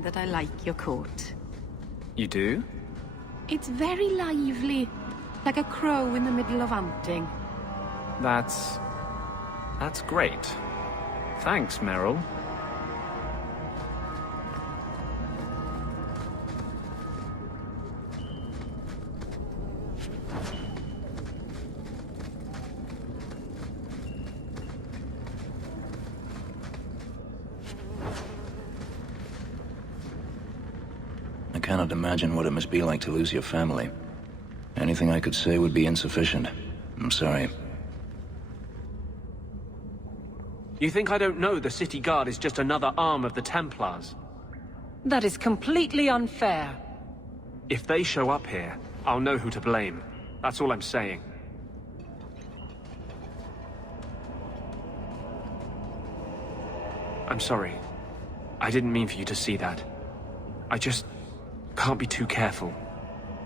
find that I like your court. You do? It's very lively, like a crow in the middle of hunting. That's great. Thanks, Meryl. I cannot imagine what it must be like to lose your family. Anything I could say would be insufficient. I'm sorry. You think I don't know the city guard is just another arm of the Templars? That is completely unfair. If they show up here, I'll know who to blame. That's all I'm saying. I'm sorry. I didn't mean for you to see that. I just can't be too careful,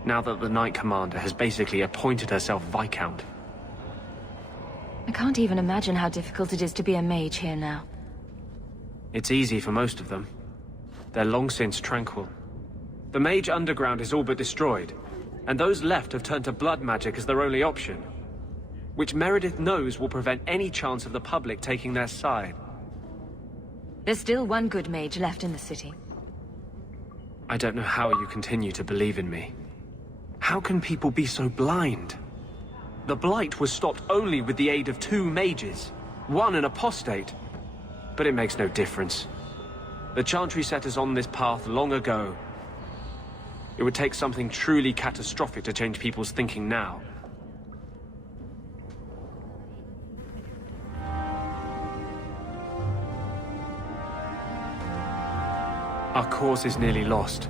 now that the Knight Commander has basically appointed herself Viscount. I can't even imagine how difficult it is to be a mage here now. It's easy for most of them. They're long since tranquil. The mage underground is all but destroyed, and those left have turned to blood magic as their only option, which Meredith knows will prevent any chance of the public taking their side. There's still one good mage left in the city. I don't know how you continue to believe in me. How can people be so blind? The Blight was stopped only with the aid of 2 mages, one an apostate. But it makes no difference. The Chantry set us on this path long ago. It would take something truly catastrophic to change people's thinking now. Our cause is nearly lost.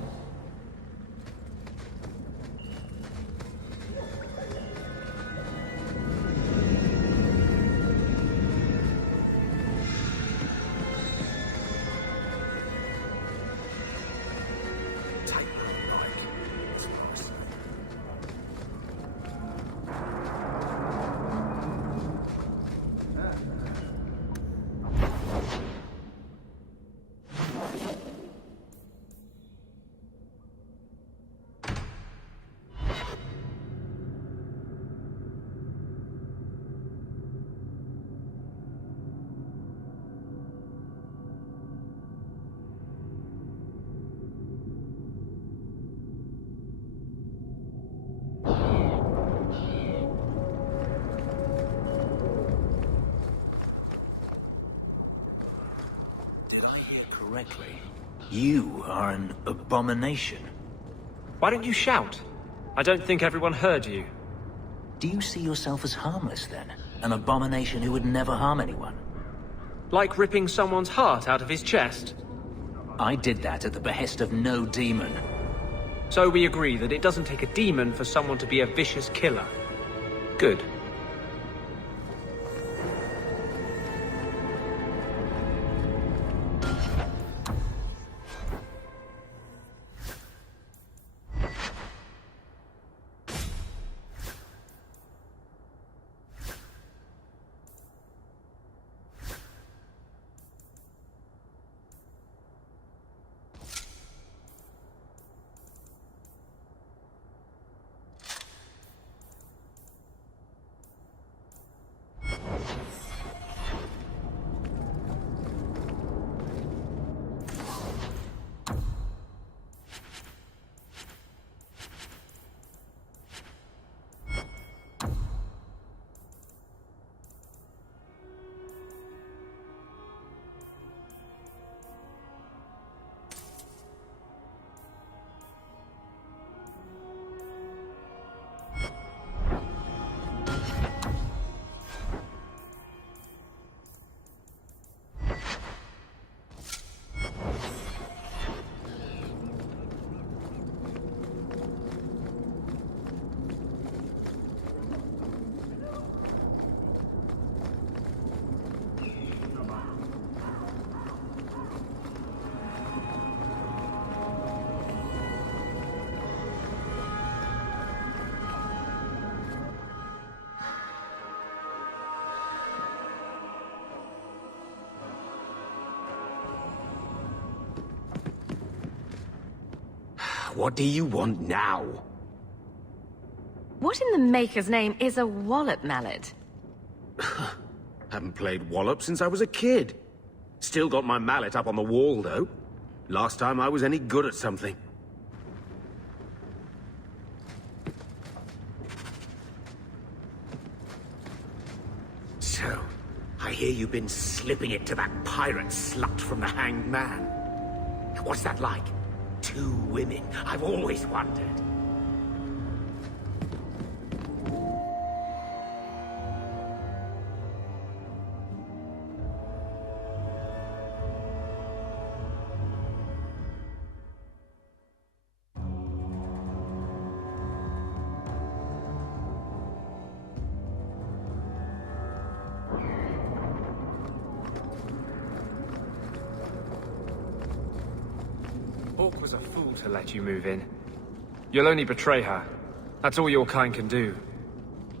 Correctly. You are an abomination. Why don't you shout? I don't think everyone heard you. Do you see yourself as harmless then? An abomination who would never harm anyone? Like ripping someone's heart out of his chest? I did that at the behest of no demon. So we agree that it doesn't take a demon for someone to be a vicious killer. Good. What do you want now? What in the maker's name is a wallop mallet? Haven't played Wallop since I was a kid. Still got my mallet up on the wall, though. Last time I was any good at something. So, I hear you've been slipping it to that pirate slut from the Hanged Man. What's that like? 2 women. I've always wondered. Hawk was a fool to let you move in. You'll only betray her. That's all your kind can do.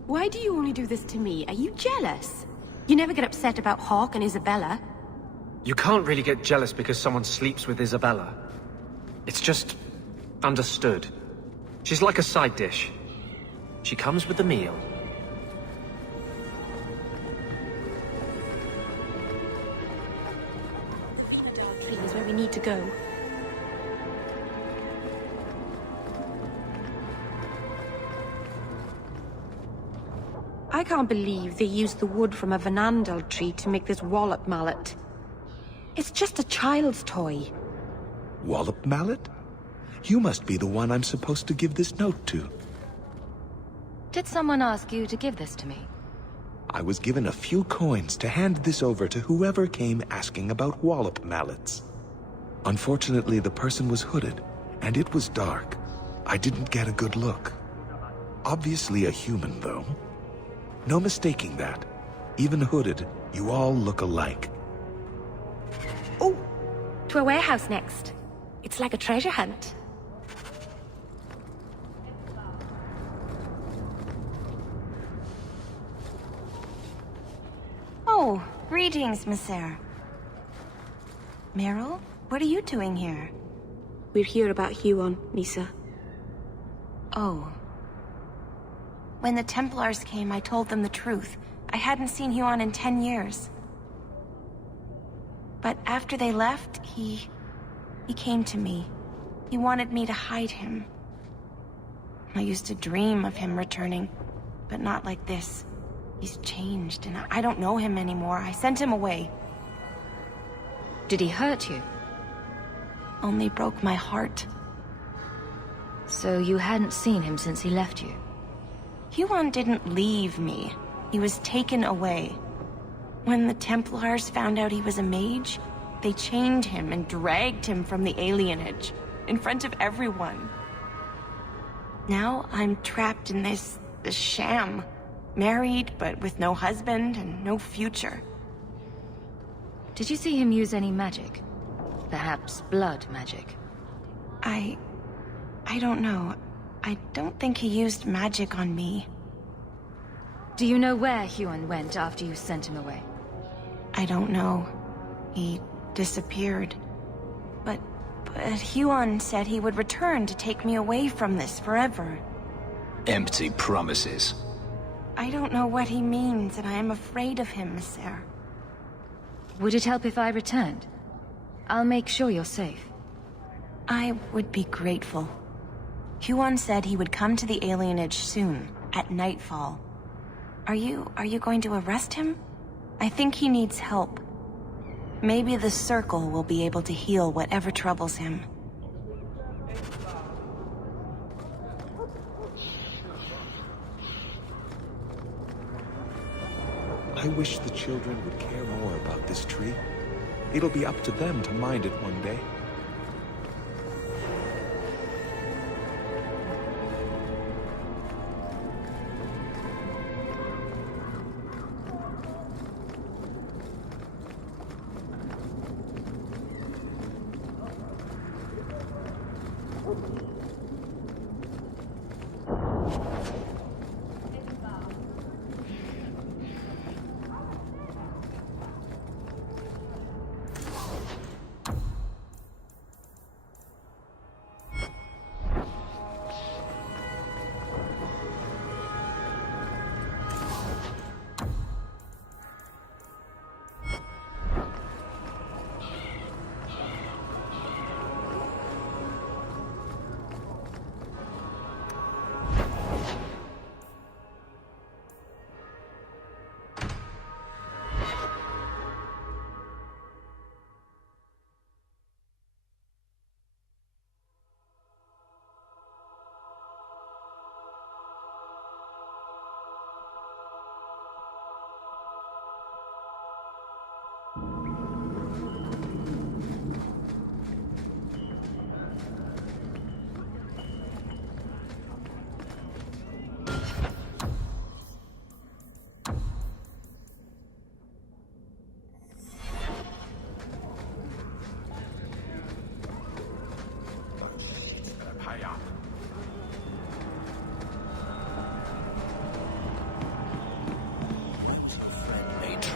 Why do you only do this to me? Are you jealous? You never get upset about Hawk and Isabella. You can't really get jealous because someone sleeps with Isabella. It's just understood. She's like a side dish. She comes with the meal. Adultery is where we need to go. I can't believe they used the wood from a vanandel tree to make this wallop mallet. It's just a child's toy. Wallop mallet? You must be the one I'm supposed to give this note to. Did someone ask you to give this to me? I was given a few coins to hand this over to whoever came asking about wallop mallets. Unfortunately, the person was hooded, and it was dark. I didn't get a good look. Obviously a human, though. No mistaking that. Even hooded, you all look alike. Oh! To a warehouse next. It's like a treasure hunt. Oh, greetings, Monsieur. Meryl, what are you doing here? We're here about Huon, Nisa. Oh. When the Templars came, I told them the truth. I hadn't seen Huon in 10 years. But after they left, he came to me. He wanted me to hide him. I used to dream of him returning, but not like this. He's changed, and I don't know him anymore. I sent him away. Did he hurt you? Only broke my heart. So you hadn't seen him since he left you? Huon didn't leave me. He was taken away. When the Templars found out he was a mage, they chained him and dragged him from the alienage, in front of everyone. Now I'm trapped in this sham. Married, but with no husband and no future. Did you see him use any magic? Perhaps blood magic? I don't know. I don't think he used magic on me. Do you know where Huon went after you sent him away? I don't know. He disappeared. But Huon said he would return to take me away from this forever. Empty promises. I don't know what he means, and I am afraid of him, Monsieur. Would it help if I returned? I'll make sure you're safe. I would be grateful. Huon said he would come to the alienage soon, at nightfall. Are you going to arrest him? I think he needs help. Maybe the Circle will be able to heal whatever troubles him. I wish the children would care more about this tree. It'll be up to them to mind it one day.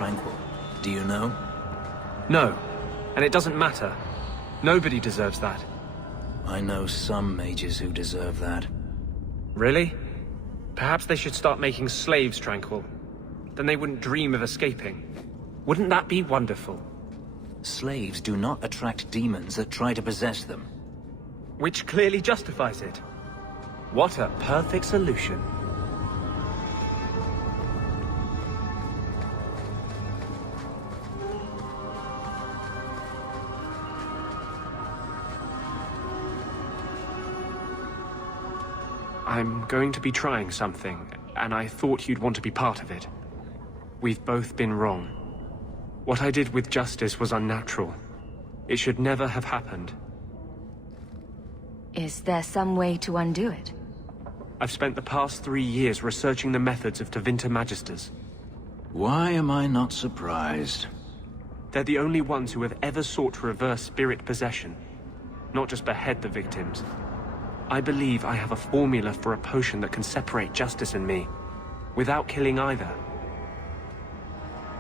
tranquil. Do you know? No, and it doesn't matter. Nobody deserves that. I know some mages who deserve that. Really? Perhaps they should start making slaves tranquil. Then they wouldn't dream of escaping. Wouldn't that be wonderful? Slaves do not attract demons that try to possess them. Which clearly justifies it. What a perfect solution. I'm going to be trying something, and I thought you'd want to be part of it. We've both been wrong. What I did with justice was unnatural. It should never have happened. Is there some way to undo it? I've spent the past 3 years researching the methods of Tevinter Magisters. Why am I not surprised? They're the only ones who have ever sought to reverse spirit possession, not just behead the victims. I believe I have a formula for a potion that can separate justice and me, without killing either.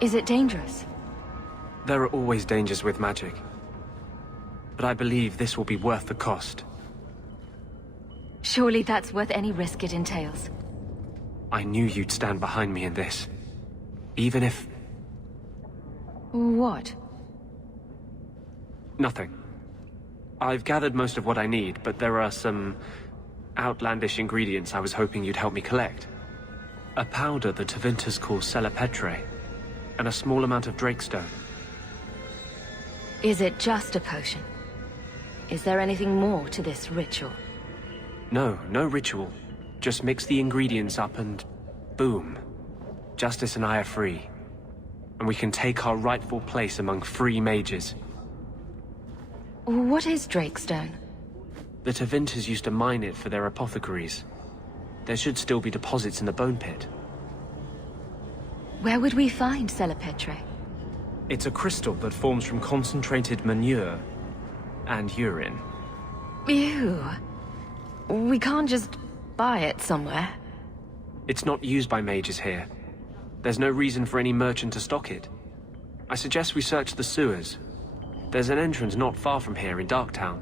Is it dangerous? There are always dangers with magic. But I believe this will be worth the cost. Surely that's worth any risk it entails. I knew you'd stand behind me in this. Even if... What? Nothing. I've gathered most of what I need, but there are some outlandish ingredients I was hoping you'd help me collect. A powder the Tevinters call Selepetre, and a small amount of Drakestone. Is it just a potion? Is there anything more to this ritual? No ritual. Just mix the ingredients up and... boom. Justice and I are free. And we can take our rightful place among free mages. What is Drakestone? The Tevinters used to mine it for their apothecaries. There should still be deposits in the bone pit. Where would we find Selepetre? It's a crystal that forms from concentrated manure and urine. Ew. We can't just buy it somewhere. It's not used by mages here. There's no reason for any merchant to stock it. I suggest we search the sewers. There's an entrance not far from here in Darktown.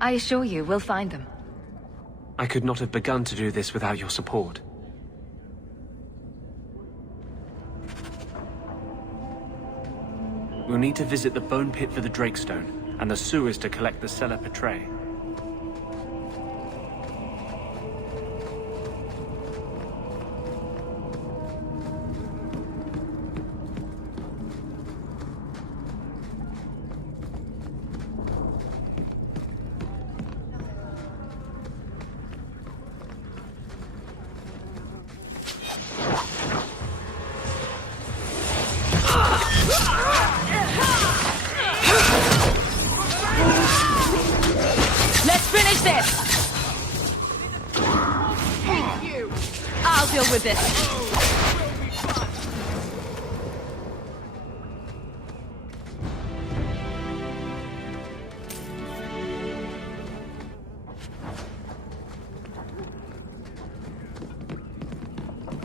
I assure you, we'll find them. I could not have begun to do this without your support. We'll need to visit the bone pit for the Drakestone, and the sewers to collect the Selepetre. Let's finish this! I'll deal with this.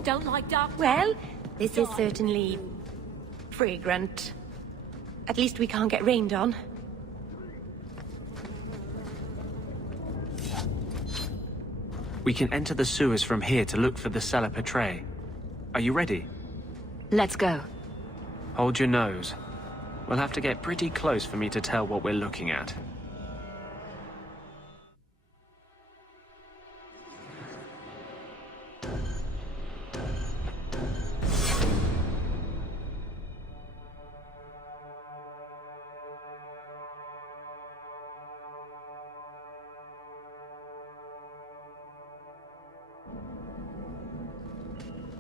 Don't like dark. Well, this is certainly fragrant. At least we can't get rained on. We can enter the sewers from here to look for the Selepetre. Are you ready? Let's go. Hold your nose. We'll have to get pretty close for me to tell what we're looking at.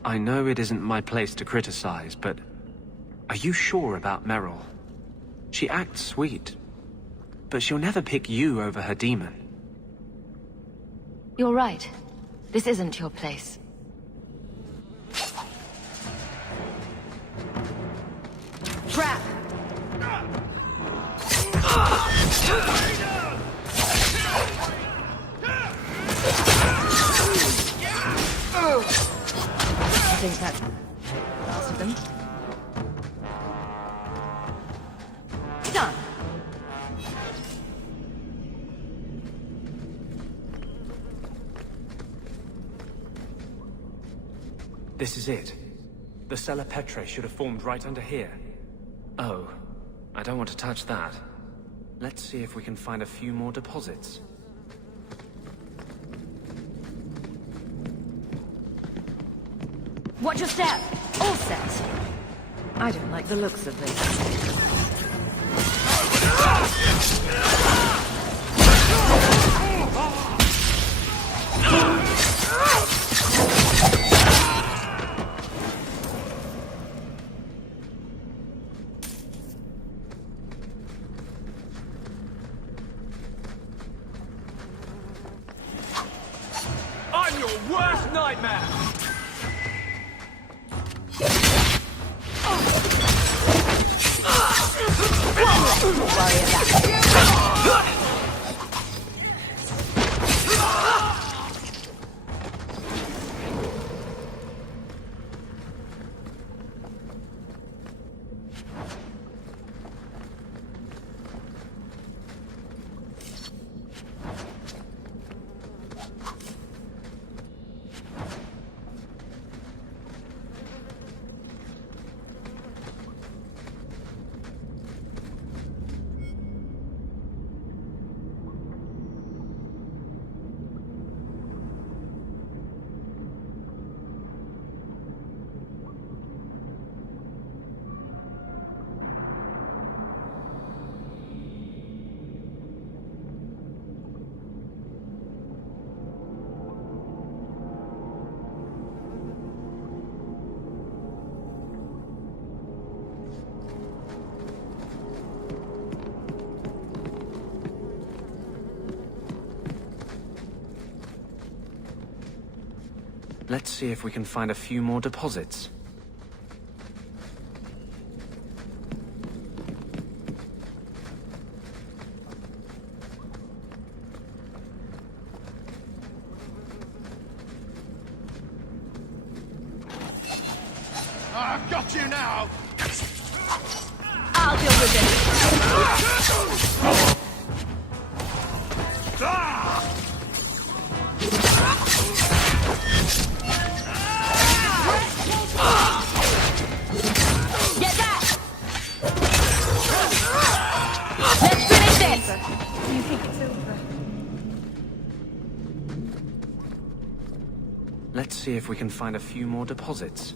I know it isn't my place to criticize, but are you sure about Meryl? She acts sweet, but she'll never pick you over her demon. You're right. This isn't your place. Trap! I think that's last of them. This is it. The Cella Petrae should have formed right under here. Oh, I don't want to touch that. Let's see if we can find a few more deposits. Watch your step! All set! I don't like the looks of this. I'm your worst nightmare! Let's see if we can find a few more deposits. I've got you now! I'll deal with it! Get that! Let's finish this! You think it's over? Let's see if we can find a few more deposits.